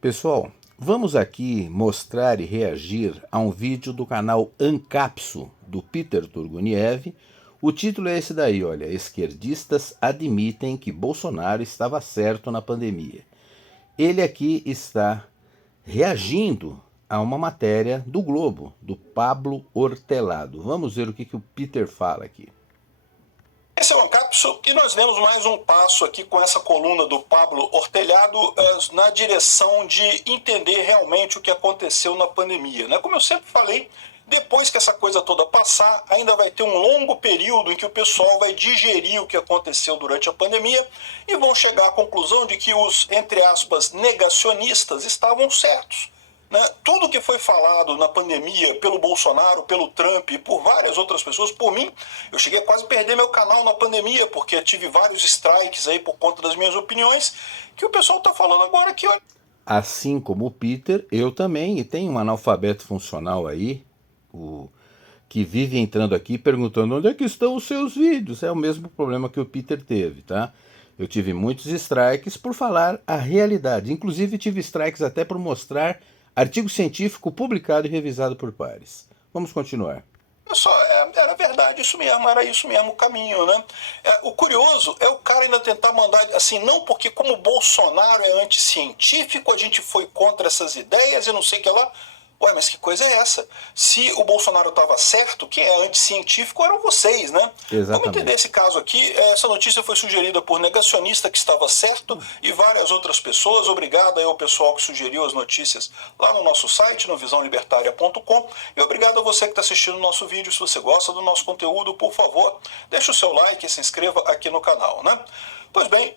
Pessoal, vamos aqui mostrar e reagir a um vídeo do canal Ancapso, do Peter Turguniev. O título é esse daí, olha, esquerdistas admitem que Bolsonaro estava certo na pandemia. Ele aqui está reagindo a uma matéria do Globo, do Pablo Hortelado. Vamos ver o que o Peter fala aqui. Esse é o Ancapso e nós demos mais um passo aqui com essa coluna do Pablo Hortelado na direção de entender realmente o que aconteceu na pandemia, né? Como eu sempre falei, depois que essa coisa toda passar, ainda vai ter um longo período em que o pessoal vai digerir o que aconteceu durante a pandemia e vão chegar à conclusão de que os, entre aspas, negacionistas estavam certos. Né? Tudo que foi falado na pandemia pelo Bolsonaro, pelo Trump e por várias outras pessoas, por mim, eu cheguei a quase perder meu canal na pandemia, porque tive vários strikes aí por conta das minhas opiniões, que o pessoal está falando agora que... Assim como o Peter, eu também, e tem um analfabeto funcional aí, que vive entrando aqui perguntando onde é que estão os seus vídeos. É o mesmo problema que o Peter teve, tá? Eu tive muitos strikes por falar a realidade. Inclusive tive strikes até por mostrar artigo científico publicado e revisado por pares. Vamos continuar. Era verdade, isso mesmo, era isso mesmo o caminho, né? O curioso é o cara ainda tentar mandar, assim, não porque como o Bolsonaro é anticientífico, a gente foi contra essas ideias e não sei o que lá. Ué, mas que coisa é essa? Se o Bolsonaro estava certo, quem é anticientífico eram vocês, né? Exatamente. Vamos entender esse caso aqui. Essa notícia foi sugerida por negacionista que estava certo e várias outras pessoas. Obrigado aí ao pessoal que sugeriu as notícias lá no nosso site, no visãolibertaria.com. E obrigado a você que está assistindo o nosso vídeo. Se você gosta do nosso conteúdo, por favor, deixe o seu like e se inscreva aqui no canal, né? Pois bem,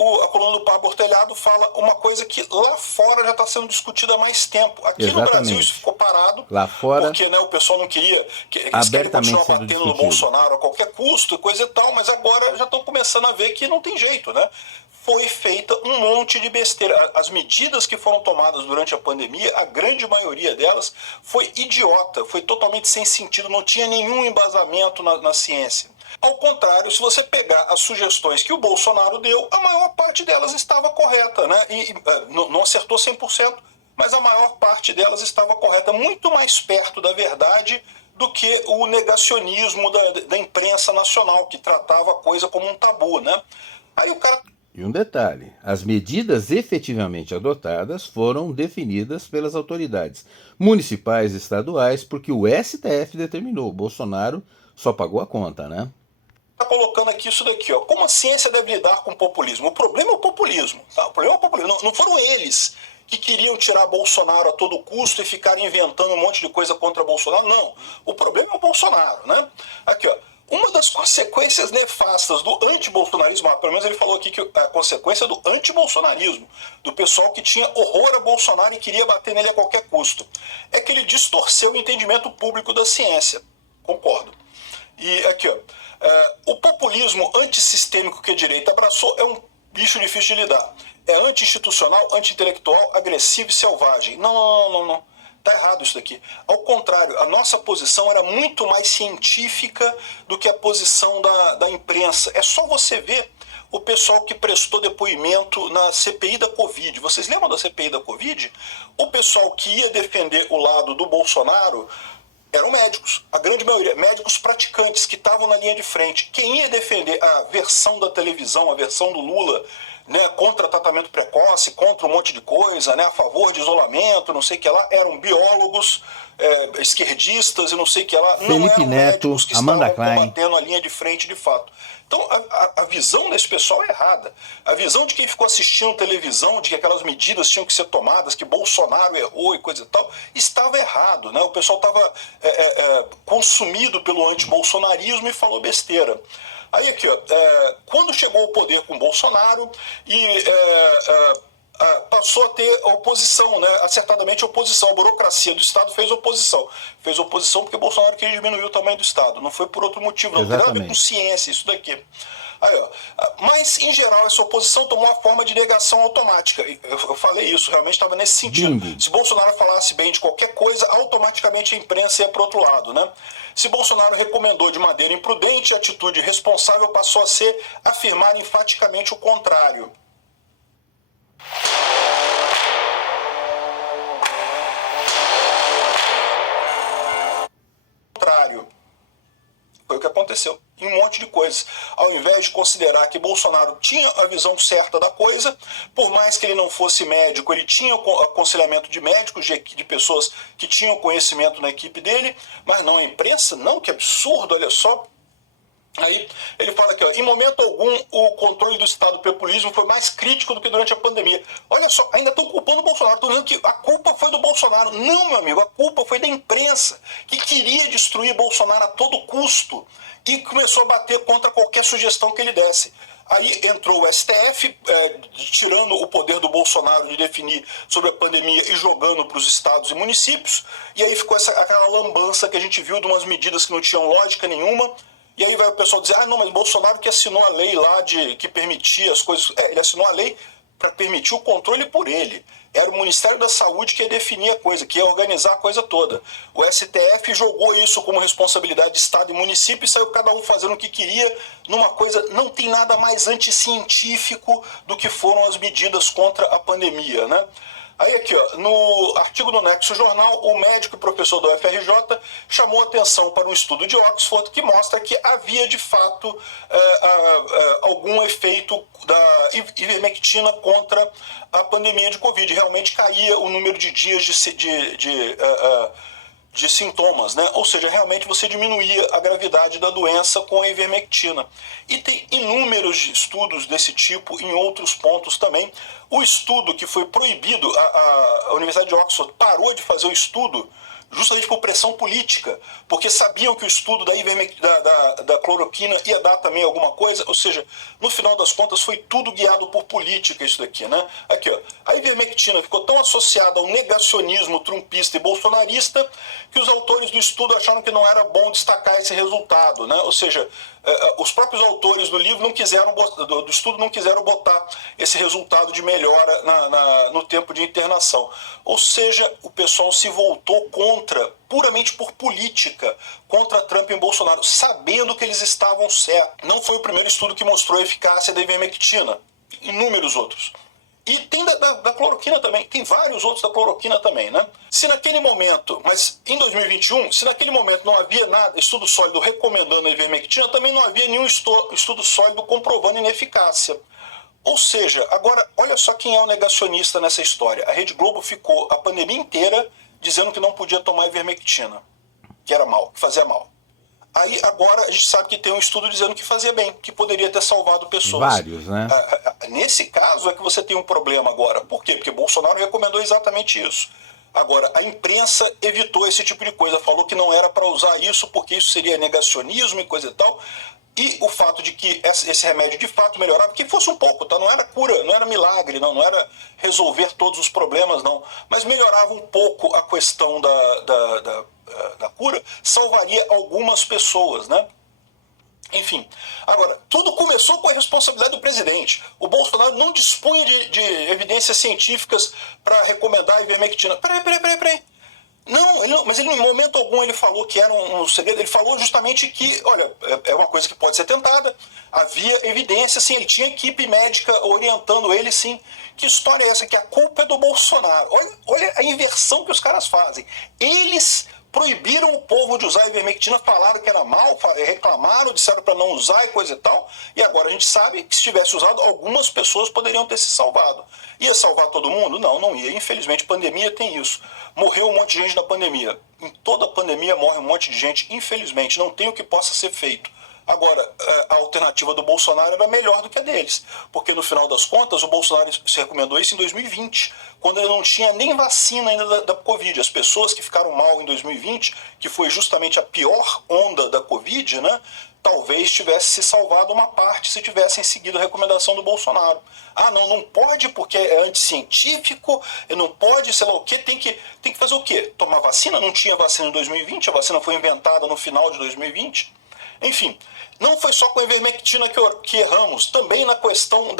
a coluna do Pablo Hortelado fala uma coisa que lá fora já está sendo discutida há mais tempo. Aqui Exatamente. no Brasil isso ficou parado, lá fora, porque né, o pessoal não queria, eles querem continuar batendo no Bolsonaro a qualquer custo e coisa e tal, mas agora já estão começando a ver que não tem jeito, né? Foi feita um monte de besteira. As medidas que foram tomadas durante a pandemia, a grande maioria delas foi idiota, foi totalmente sem sentido, não tinha nenhum embasamento na ciência. Ao contrário, se você pegar as sugestões que o Bolsonaro deu, a maior parte delas estava correta, né? Não acertou 100%, mas a maior parte delas estava correta, muito mais perto da verdade do que o negacionismo da imprensa nacional, que tratava a coisa como um tabu, né? Aí o cara... E um detalhe, as medidas efetivamente adotadas foram definidas pelas autoridades municipais e estaduais, porque o STF determinou, o Bolsonaro só pagou a conta, né? Está colocando aqui isso daqui, ó. Como a ciência deve lidar com o populismo? O problema é o populismo, tá? O problema é o populismo. Não foram eles que queriam tirar Bolsonaro a todo custo e ficarem inventando um monte de coisa contra Bolsonaro. Não. O problema é o Bolsonaro, né? Aqui, ó. Uma das consequências nefastas do antibolsonarismo, pelo menos ele falou aqui que a consequência do antibolsonarismo, do pessoal que tinha horror a Bolsonaro e queria bater nele a qualquer custo, é que ele distorceu o entendimento público da ciência. Concordo. E aqui, ó, o populismo antissistêmico que a direita abraçou é um bicho difícil de lidar. É anti-institucional, anti-intelectual, agressivo e selvagem. Não. Tá errado isso daqui. Ao contrário, a nossa posição era muito mais científica do que a posição da imprensa. É só você ver o pessoal que prestou depoimento na CPI da Covid. Vocês lembram da CPI da Covid? O pessoal que ia defender o lado do Bolsonaro eram médicos, a grande maioria, médicos praticantes que estavam na linha de frente. Quem ia defender a versão da televisão, a versão do Lula, né, contra tratamento precoce, contra um monte de coisa, né, a favor de isolamento, não sei o que lá, eram biólogos, esquerdistas e não sei o que lá, Felipe não eram Neto, médicos que Amanda estavam Klein. combatendo a linha de frente de fato. Então a visão desse pessoal é errada. A visão de quem ficou assistindo televisão, de que aquelas medidas tinham que ser tomadas, que Bolsonaro errou e coisa e tal, estava errado, né? O pessoal estava consumido pelo antibolsonarismo e falou besteira. Aí aqui, ó, quando chegou ao poder com Bolsonaro e passou a ter oposição, né? Acertadamente oposição. A burocracia do Estado fez oposição. Fez oposição porque Bolsonaro queria diminuir o tamanho do Estado. Não foi por outro motivo, não. Tem nada a ver com ciência isso daqui. Aí, ó. Mas, em geral, essa oposição tomou a forma de negação automática. Eu falei isso, realmente estava nesse sentido. Se Bolsonaro falasse bem de qualquer coisa, automaticamente a imprensa ia para o outro lado, né? Se Bolsonaro recomendou de maneira imprudente, a atitude responsável passou a ser afirmar enfaticamente o contrário. em um monte de coisas. Ao invés de considerar que Bolsonaro tinha a visão certa da coisa, por mais que ele não fosse médico, ele tinha o aconselhamento de médicos, de pessoas que tinham conhecimento na equipe dele, mas não a imprensa, não, que absurdo, olha só. Aí ele fala aqui, ó, em momento algum o controle do Estado do populismo foi mais crítico do que durante a pandemia. Olha só, ainda estão culpando o Bolsonaro, estão dizendo que a culpa foi do Bolsonaro. Não, meu amigo, a culpa foi da imprensa, que queria destruir Bolsonaro a todo custo e começou a bater contra qualquer sugestão que ele desse. Aí entrou o STF, tirando o poder do Bolsonaro de definir sobre a pandemia e jogando para os estados e municípios, e aí ficou aquela lambança que a gente viu de umas medidas que não tinham lógica nenhuma. E aí vai o pessoal dizer, não, mas Bolsonaro que assinou a lei lá que permitia as coisas. Ele assinou a lei para permitir o controle por ele. Era o Ministério da Saúde que ia definir a coisa, que ia organizar a coisa toda. O STF jogou isso como responsabilidade de Estado e município e saiu cada um fazendo o que queria numa coisa... Não tem nada mais anticientífico do que foram as medidas contra a pandemia, né? Aí aqui, ó, no artigo do Nexo Jornal, o médico e professor do UFRJ chamou atenção para um estudo de Oxford que mostra que havia, de fato, algum efeito da ivermectina contra a pandemia de Covid. Realmente caía o número de dias de sintomas, né? Ou seja, realmente você diminuía a gravidade da doença com a ivermectina. E tem inúmeros estudos desse tipo em outros pontos também. O estudo que foi proibido, a Universidade de Oxford parou de fazer o estudo justamente por pressão política, porque sabiam que o estudo da cloroquina ia dar também alguma coisa, ou seja, no final das contas foi tudo guiado por política isso daqui, né? Aqui, ó, a ivermectina ficou tão associada ao negacionismo trumpista e bolsonarista que os autores do estudo acharam que não era bom destacar esse resultado, né? Ou seja, os próprios autores do livro não quiseram do estudo não quiseram botar esse resultado de melhora no tempo de internação. Ou seja, o pessoal se voltou puramente por política, contra Trump e Bolsonaro, sabendo que eles estavam certos. Não foi o primeiro estudo que mostrou a eficácia da ivermectina, inúmeros outros. E tem da cloroquina também, tem vários outros da cloroquina também, né? Se naquele momento, mas em 2021, se naquele momento não havia nada, estudo sólido recomendando a ivermectina, também não havia nenhum estudo sólido comprovando ineficácia. Ou seja, agora, olha só quem é o negacionista nessa história. A Rede Globo ficou a pandemia inteira dizendo que não podia tomar ivermectina, que era mal, que fazia mal. Aí agora a gente sabe que tem um estudo dizendo que fazia bem, que poderia ter salvado pessoas. Vários, né? Nesse caso é que você tem um problema agora. Por quê? Porque Bolsonaro recomendou exatamente isso. Agora, a imprensa evitou esse tipo de coisa, falou que não era para usar isso porque isso seria negacionismo e coisa e tal. E o fato de que esse remédio de fato melhorava, que fosse um pouco, tá? Não era cura, não era milagre, não era resolver todos os problemas, não. Mas melhorava um pouco a questão da cura, salvaria algumas pessoas, né? Enfim, agora, tudo começou com a responsabilidade do presidente. O Bolsonaro não dispunha de evidências científicas para recomendar a ivermectina. Peraí. Não, mas ele em momento algum ele falou que era um segredo, ele falou justamente que, olha, é uma coisa que pode ser tentada, havia evidência, sim, ele tinha equipe médica orientando ele, sim. Que história é essa? Que a culpa é do Bolsonaro. Olha a inversão que os caras fazem. Eles proibiram o povo de usar a ivermectina, falaram que era mal, reclamaram, disseram para não usar e coisa e tal, e agora a gente sabe que se tivesse usado, algumas pessoas poderiam ter se salvado. Ia salvar todo mundo? Não ia. Infelizmente, pandemia tem isso. Morreu um monte de gente na pandemia. Em toda pandemia morre um monte de gente, infelizmente. Não tem o que possa ser feito. Agora, a alternativa do Bolsonaro era melhor do que a deles, porque no final das contas o Bolsonaro se recomendou isso em 2020, quando ele não tinha nem vacina ainda da Covid. As pessoas que ficaram mal em 2020, que foi justamente a pior onda da Covid, né, talvez tivesse se salvado uma parte se tivessem seguido a recomendação do Bolsonaro. Não pode porque é anticientífico, não pode, sei lá o quê, tem que fazer o quê? Tomar vacina? Não tinha vacina em 2020, a vacina foi inventada no final de 2020. Enfim, não foi só com a ivermectina que erramos, também na questão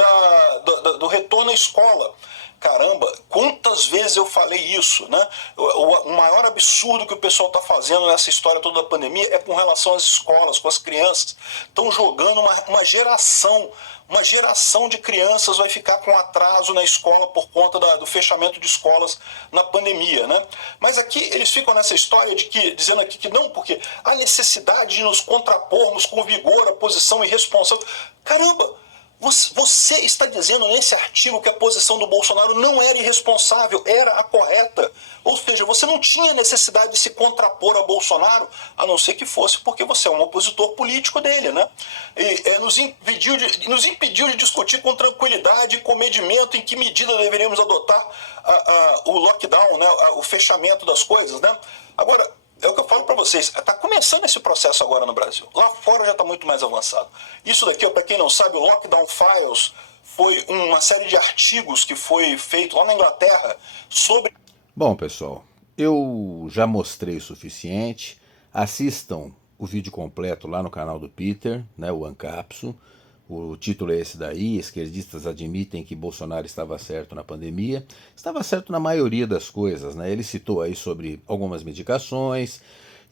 do retorno à escola. Caramba, quantas vezes eu falei isso, né? O maior absurdo que o pessoal está fazendo nessa história toda da pandemia é com relação às escolas, com as crianças. Estão jogando uma geração de crianças vai ficar com atraso na escola por conta do fechamento de escolas na pandemia, né? Mas aqui eles ficam nessa história dizendo aqui que não, porque a necessidade de nos contrapormos com vigor à posição irresponsável. Caramba! Você está dizendo nesse artigo que a posição do Bolsonaro não era irresponsável, era a correta. Ou seja, você não tinha necessidade de se contrapor a Bolsonaro, a não ser que fosse porque você é um opositor político dele, né? Nos impediu de discutir com tranquilidade e comedimento em que medida deveríamos adotar o lockdown, né? O fechamento das coisas, né? Agora, é o que eu falo para vocês, está começando esse processo agora no Brasil. Lá fora já está muito mais avançado. Isso daqui, para quem não sabe, o Lockdown Files foi uma série de artigos que foi feito lá na Inglaterra sobre... Bom, pessoal, eu já mostrei o suficiente. Assistam o vídeo completo lá no canal do Peter, né, o Ancapso. O título é esse daí: esquerdistas admitem que Bolsonaro estava certo na pandemia. Estava certo na maioria das coisas, né? Ele citou aí sobre algumas medicações,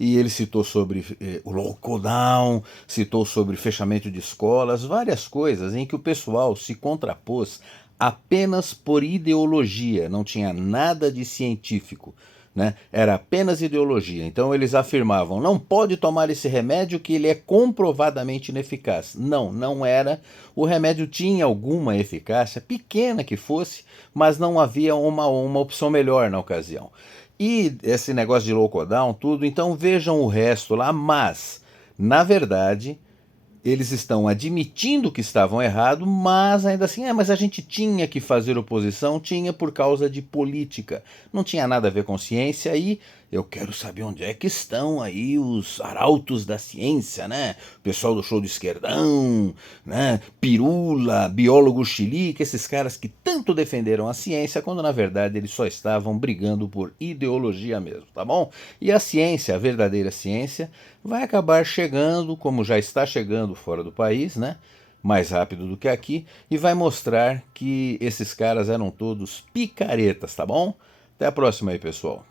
e ele citou sobre o lockdown, citou sobre fechamento de escolas, várias coisas em que o pessoal se contrapôs apenas por ideologia, não tinha nada de científico. Né? Era apenas ideologia. Então eles afirmavam: não pode tomar esse remédio que ele é comprovadamente ineficaz. Não, não era. O remédio tinha alguma eficácia, pequena que fosse, mas não havia uma opção melhor na ocasião. E esse negócio de lockdown, tudo, então vejam o resto lá, mas, na verdade, eles estão admitindo que estavam errados, mas ainda assim, mas a gente tinha que fazer oposição, tinha por causa de política. Não tinha nada a ver com ciência, e eu quero saber onde é que estão aí os arautos da ciência, né? O pessoal do show do esquerdão, né? Pirula, biólogo chilique, esses caras que tanto defenderam a ciência, quando na verdade eles só estavam brigando por ideologia mesmo, tá bom? E a ciência, a verdadeira ciência, vai acabar chegando, como já está chegando fora do país, né? Mais rápido do que aqui, e vai mostrar que esses caras eram todos picaretas, tá bom? Até a próxima aí, pessoal.